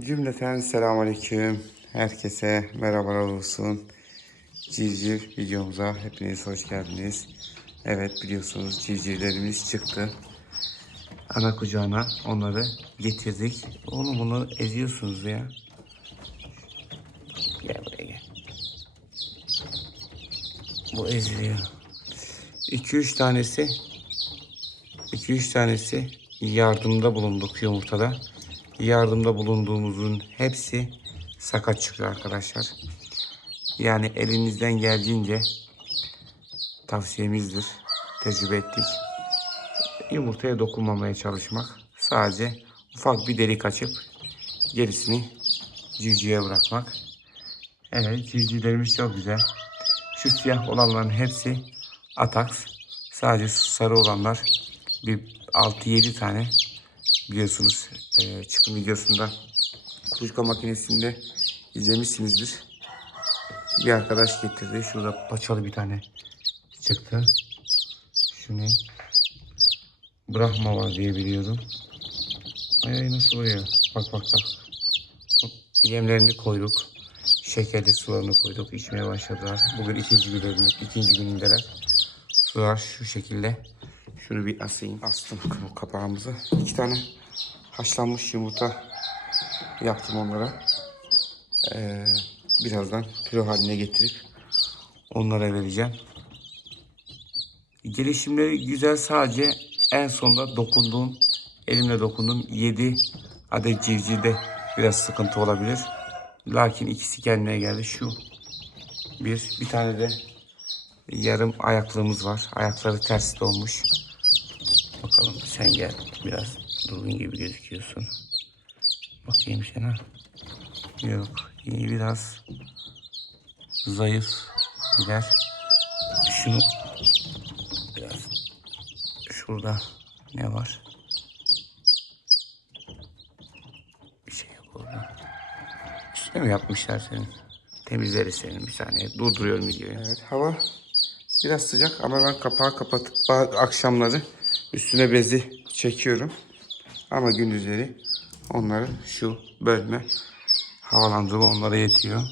Cümleten selamünaleyküm. Herkese merhabalar olsun. Civciv videomuza hepiniz hoş geldiniz. Evet biliyorsunuz civcivlerimiz çıktı. Ana kucağına onları getirdik. Oğlum bunu eziyorsunuz ya. Gel buraya gel. Bu eziliyor. 2-3 tanesi 2-3 tanesi yardımda bulunduk yumurtada. Yardımda bulunduğumuzun hepsi sakat çıkıyor arkadaşlar. Yani elinizden geldiğince tavsiyemizdir. Tecrübe ettik. Yumurtaya dokunmamaya çalışmak. Sadece ufak bir delik açıp gerisini civcive bırakmak. Evet civcivlerimiz çok güzel. Şu siyah olanların hepsi ataks. Sadece sarı olanlar bir 6-7 tane biliyorsunuz e, çıkım videosunda kuluçka makinesinde izlemişsinizdir. Bir arkadaş getirdi. Şurada paçalı bir tane çıktı. Şu ne? Brahma var diye biliyorum. Ay nasıl vuruyor? Bak bak bak. Hop, Yemlerini koyduk. Şekerli sularını koyduk. İçmeye başladılar. Bugün ikinci günlerinde, ikinci günündeler. Sular şu şekilde. Şunu bir asayım. Astım kapağımızı. İki tane haşlanmış yumurta yaptım onlara. Ee, birazdan kilo haline getirip onlara vereceğim. Gelişimleri güzel sadece en sonunda dokunduğum, elimle dokunduğum 7 adet civcivde biraz sıkıntı olabilir. Lakin ikisi kendine geldi. Şu bir, bir tane de yarım ayaklığımız var. Ayakları ters olmuş. Bakalım sen gel. Biraz durgun gibi gözüküyorsun. Bakayım sana. Yok. iyi biraz zayıf gider. Şunu biraz şurada ne var? Bir şey yok orada. Üstüne mi yapmışlar senin? Temizleriz senin bir saniye. Durduruyorum videoyu. Evet hava biraz sıcak ama ben kapağı kapatıp akşamları üstüne bezi çekiyorum. Ama gündüzleri onları şu bölme havalandırma onlara yetiyor.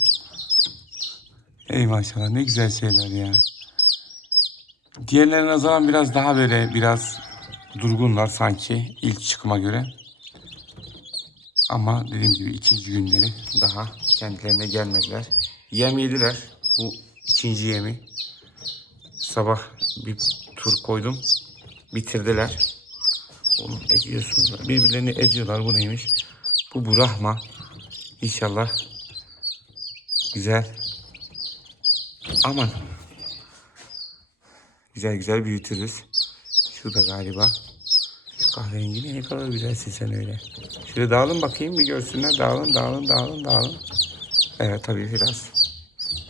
Ey maşallah ne güzel şeyler ya. Diğerlerine nazaran biraz daha böyle biraz durgunlar sanki ilk çıkıma göre. Ama dediğim gibi ikinci günleri daha kendilerine gelmediler. Yem yediler. Bu ikinci yemi. Sabah bir tur koydum. Bitirdiler. Oğlum eziyorsunuz. Birbirlerini eziyorlar. Bu neymiş? Bu Brahma. İnşallah güzel. Aman. Güzel güzel büyütürüz. Şurada galiba. Şu kahverengi ne kadar güzelsin sen öyle. Şöyle dağılın bakayım bir görsünler. Dağılın dağılın dağılın dağılın. Evet tabii biraz.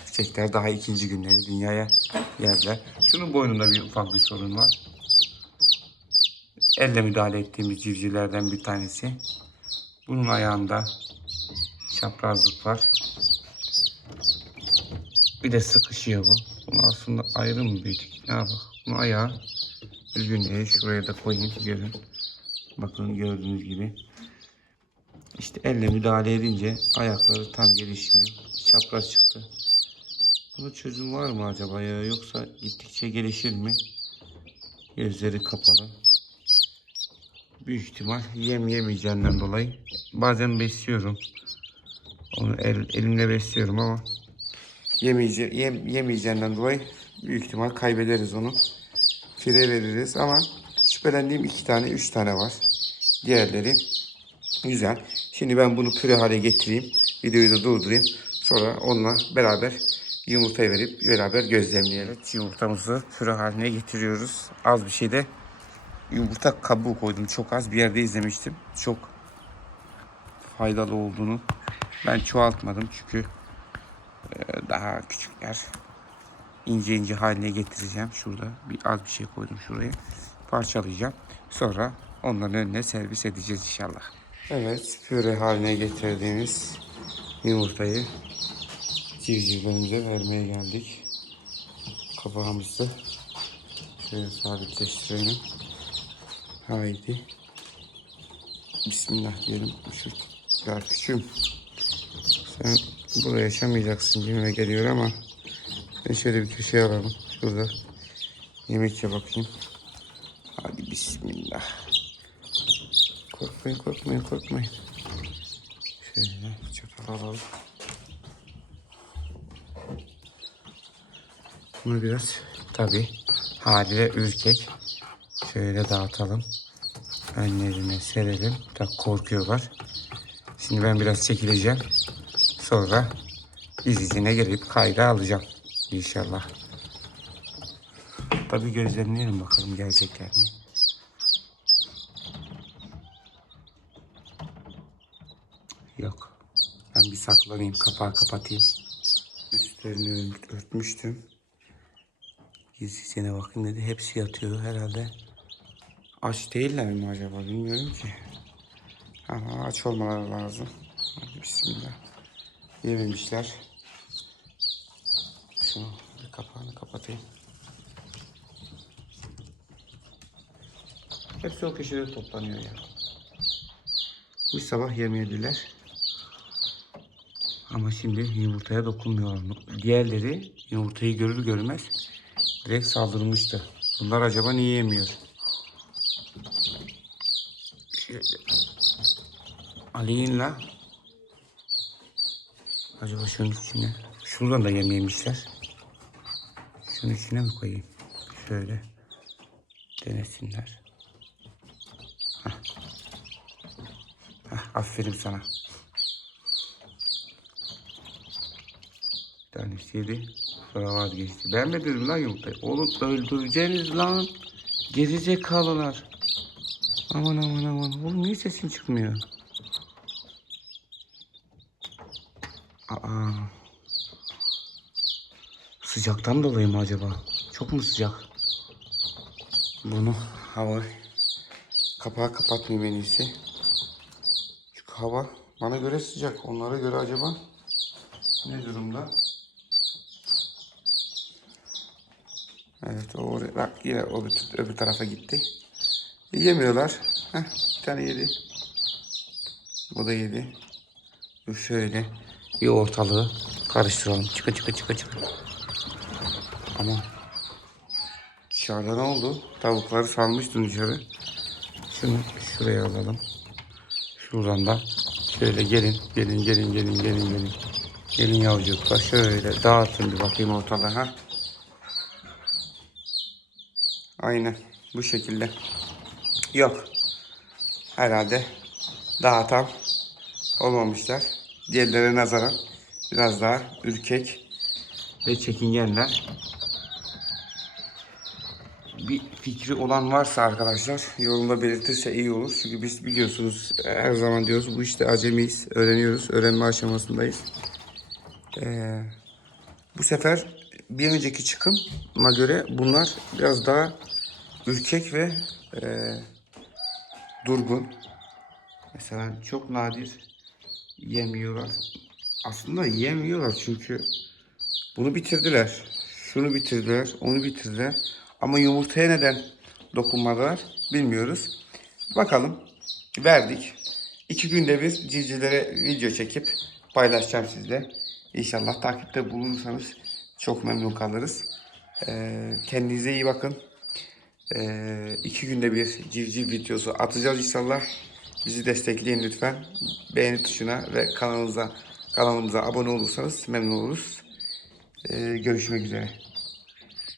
Çiçekler daha ikinci günleri dünyaya geldiler. Şunun boynunda bir ufak bir sorun var. Elle müdahale ettiğimiz civcivlerden bir tanesi. Bunun ayağında çaprazlık var. Bir de sıkışıyor bu. Bunu aslında ayrı mı büyüdük? Ne yapalım? Bunu ayağı üzgünlüğe şuraya da koyayım görün. Bakın gördüğünüz gibi. İşte elle müdahale edince ayakları tam gelişmiyor. Çapraz çıktı. Buna çözüm var mı acaba ya? Yoksa gittikçe gelişir mi? Gözleri kapalı. Büyük ihtimal yem yemeyeceğinden dolayı. Bazen besliyorum. Onu el, elimle besliyorum ama yemeyece, yem, yemeyeceğinden dolayı büyük ihtimal kaybederiz onu. Fire veririz ama şüphelendiğim iki tane, üç tane var. Diğerleri güzel. Şimdi ben bunu püre hale getireyim. Videoyu da durdurayım. Sonra onunla beraber yumurtayı verip beraber gözlemleyelim. Evet, yumurtamızı püre haline getiriyoruz. Az bir şey de yumurta kabuğu koydum. Çok az bir yerde izlemiştim. Çok faydalı olduğunu ben çoğaltmadım çünkü e, daha küçükler ince ince haline getireceğim. Şurada bir az bir şey koydum şuraya. Parçalayacağım. Sonra onların önüne servis edeceğiz inşallah. Evet püre haline getirdiğimiz yumurtayı civcivlerimize vermeye geldik. Kapağımızı şöyle sabitleştirelim. Haydi. Bismillah diyelim. Şu Ya küçüğüm. Sen burada yaşamayacaksın gibime geliyor ama ben şöyle bir köşeye alalım. Şurada yemek ye bakayım. Hadi bismillah. Korkmayın korkmayın korkmayın. Şöyle çatal alalım. Bunu biraz tabi haliyle ürkek. Şöyle dağıtalım. Önlerine serelim. Da korkuyorlar. Şimdi ben biraz çekileceğim. Sonra izine gelip kayda alacağım. İnşallah. Tabi gözlemleyelim bakalım gelecekler mi? Yok. Ben bir saklanayım. Kapağı kapatayım. Üstlerini ört- örtmüştüm. Gizlicene bakayım dedi. Hepsi yatıyor herhalde. Aç değiller mi acaba bilmiyorum ki. Ama aç olmaları lazım. Hadi bismillah. Yememişler. Bir kapağını kapatayım. Hepsi o köşede toplanıyor ya. Bu sabah yemediler. Ama şimdi yumurtaya dokunmuyorlar. Diğerleri yumurtayı görür görmez direkt saldırmıştı. Bunlar acaba niye yemiyor? Şöyle. Ali'ninle acaba şunun içine şuradan da yemeyemişler. Şunun içine mi koyayım? Şöyle denesinler. Hah. Hah, aferin sana. Bir tanesi yedi. Sonra vazgeçti. Beğenmediniz mi lan yumurtayı? Oğlum öldüreceğiniz lan. Gerizekalılar. Aman aman aman. Oğlum niye sesin çıkmıyor? Aa. Sıcaktan dolayı mı acaba? Çok mu sıcak? Bunu hava kapağı kapatmayayım en iyisi. Çünkü hava bana göre sıcak. Onlara göre acaba ne durumda? Evet o oraya, bak yine o öbür, tarafa gitti. Yemiyorlar. Heh, bir tane yedi. Bu da yedi. Şöyle bir ortalığı karıştıralım. Çıka çıka çıka çıka. Ama dışarıda ne oldu? Tavukları salmıştın dışarı. Şunu şuraya alalım. Şuradan da şöyle gelin, gelin, gelin, gelin, gelin, gelin. Gelin yavrucuklar şöyle dağıtın bir bakayım ortalığı ha. Aynen bu şekilde. Yok. Herhalde dağıtan olmamışlar. Diğerlerine nazaran biraz daha ürkek ve çekingenler. Bir fikri olan varsa arkadaşlar yorumda belirtirse iyi olur. Çünkü biz biliyorsunuz her zaman diyoruz bu işte acemiyiz. Öğreniyoruz. Öğrenme aşamasındayız. Ee, bu sefer bir önceki çıkıma göre bunlar biraz daha ürkek ve e, durgun. Mesela çok nadir yemiyorlar. Aslında yemiyorlar çünkü bunu bitirdiler. Şunu bitirdiler, onu bitirdiler. Ama yumurtaya neden dokunmadılar bilmiyoruz. Bakalım. Verdik. İki günde bir civcivlere video çekip paylaşacağım sizle. İnşallah takipte bulunursanız çok memnun kalırız. Ee, kendinize iyi bakın. Ee, iki günde bir civciv videosu atacağız inşallah. Bizi destekleyin lütfen. Beğeni tuşuna ve kanalımıza kanalımıza abone olursanız memnun oluruz. Ee, görüşmek üzere.